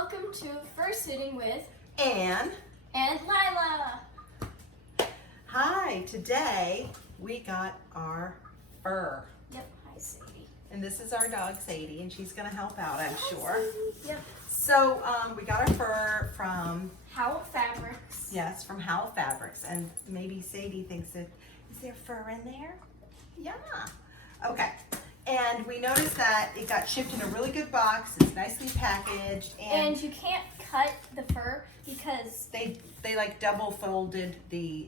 welcome to First Sitting with Anne and Lila. Hi, today we got our fur. Yep, hi Sadie. And this is our dog Sadie, and she's gonna help out, I'm sure. Yep. So we got our fur from, Howl Fabrics. yes, from Howl Fabrics. And maybe Sadie thinks that, is there fur in there? Yeah. Okay. And we noticed that it got shipped in a really good box. It's nicely packaged, And you can't cut the fur because they like double folded the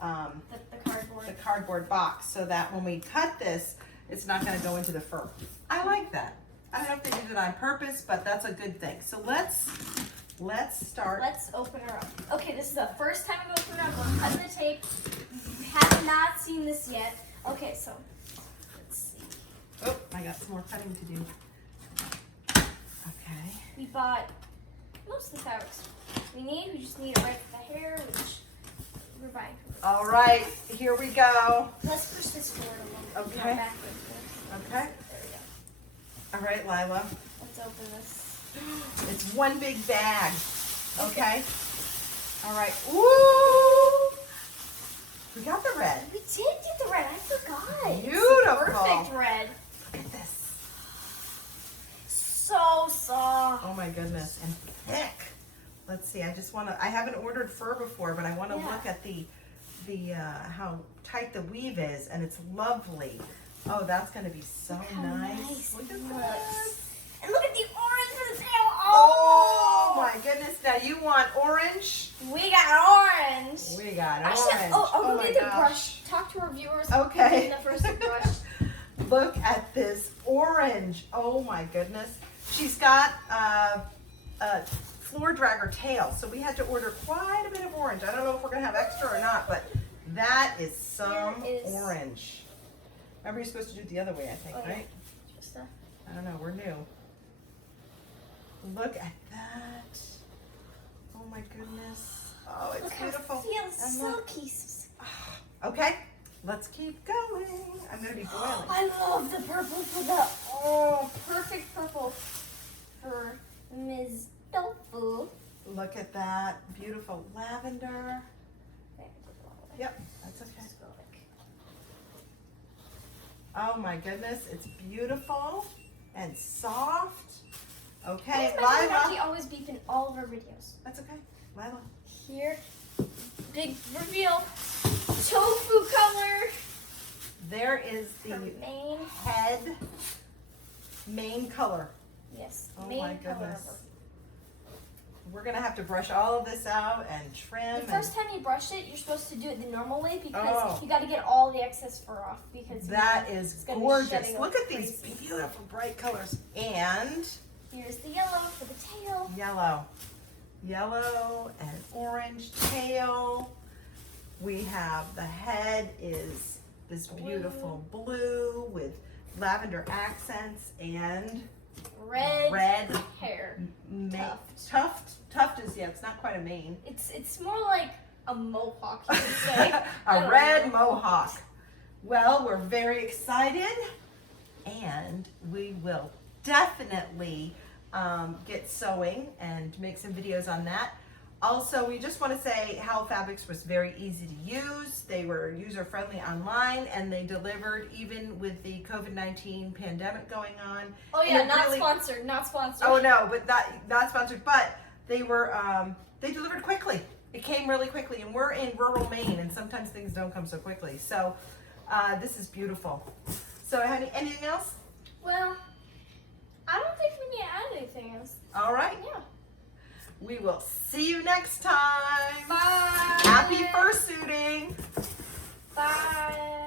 cardboard. the cardboard box so that when we cut this, it's not going to go into the fur. I like that. I don't know if they did it on purpose, but that's a good thing. So let's start. Let's open her up. Okay, this is the first time I've opened her up. We're cutting the tape. You have not seen this yet. Okay, so let's see. Oh, I got some more cutting to do. Okay. We bought most of the fabrics we need. We just need it right for the hair, which we're buying. All right, here we go. Let's push this forward a little bit. Okay. Not backwards. Okay. There we go. All right, Lila. Let's open this. It's one big bag. Okay. All right. Ooh. We got the red. We did get the red. I forgot. Beautiful. Perfect red. Look at this. So soft. Oh my goodness, and thick. Let's see. I haven't ordered fur before, but I want to Yeah. look at the how tight the weave is, and it's lovely. Oh, that's going to be so Look how nice. Look it at looks. that. And look at the orange for the tail. Oh my goodness! Now you want orange? We got orange. We got I orange. should. Oh, I'll go my get the gosh. brush. Talk to our viewers. Okay. Get the first brush. Look at this orange. Oh my goodness. She's got a floor dragger tail, so we had to order quite a bit of orange. I don't know if we're gonna have extra or not, but that is some Here is- orange. Remember, you're supposed to do it the other way, I think, Oh, yeah. right? Just I don't know, we're new. Look at that. Oh my goodness. Oh, it's look how beautiful. it feels And look. silky. Okay, let's keep going. I'm gonna be boiling. I love the purple for the perfect purple for Ms. Tofu. Look at that beautiful lavender. Yep, that's okay. Oh my goodness, it's beautiful and soft. Okay, Why does Lila. always beep in all of our videos? That's okay, Lila. Here, big reveal. Tofu color. There is the Her main. head main color. Yes, Oh main my color goodness. of her. We're gonna have to brush all of this out and trim. The first time you brush it, you're supposed to do it the normal way because Oh. you got to get all the excess fur off because that is it's gonna be gorgeous. shedding Look like at these crazy. beautiful bright colors. And Here's the yellow for the tail. yellow. Yellow and orange tail. We have the head is this beautiful blue with lavender accents and Red hair. Tuft is, yeah, it's not quite a mane. It's more like a mohawk, you could say. I A don't red know. mohawk. Well, we're very excited, and we will definitely get sewing and make some videos on that. Also, we just want to say Howl Fabrics was very easy to use. They were user-friendly online, and they delivered even with the COVID-19 pandemic going on. Oh And yeah, it not really- sponsored, not sponsored. Oh no, but not sponsored. But they were they delivered quickly. It came really quickly, and we're in rural Maine, and sometimes things don't come so quickly. So this is beautiful. So, honey, anything else? Well, I don't think we need to add anything else. All right. Yeah. We will see you next time. Bye. Happy fursuiting. Bye.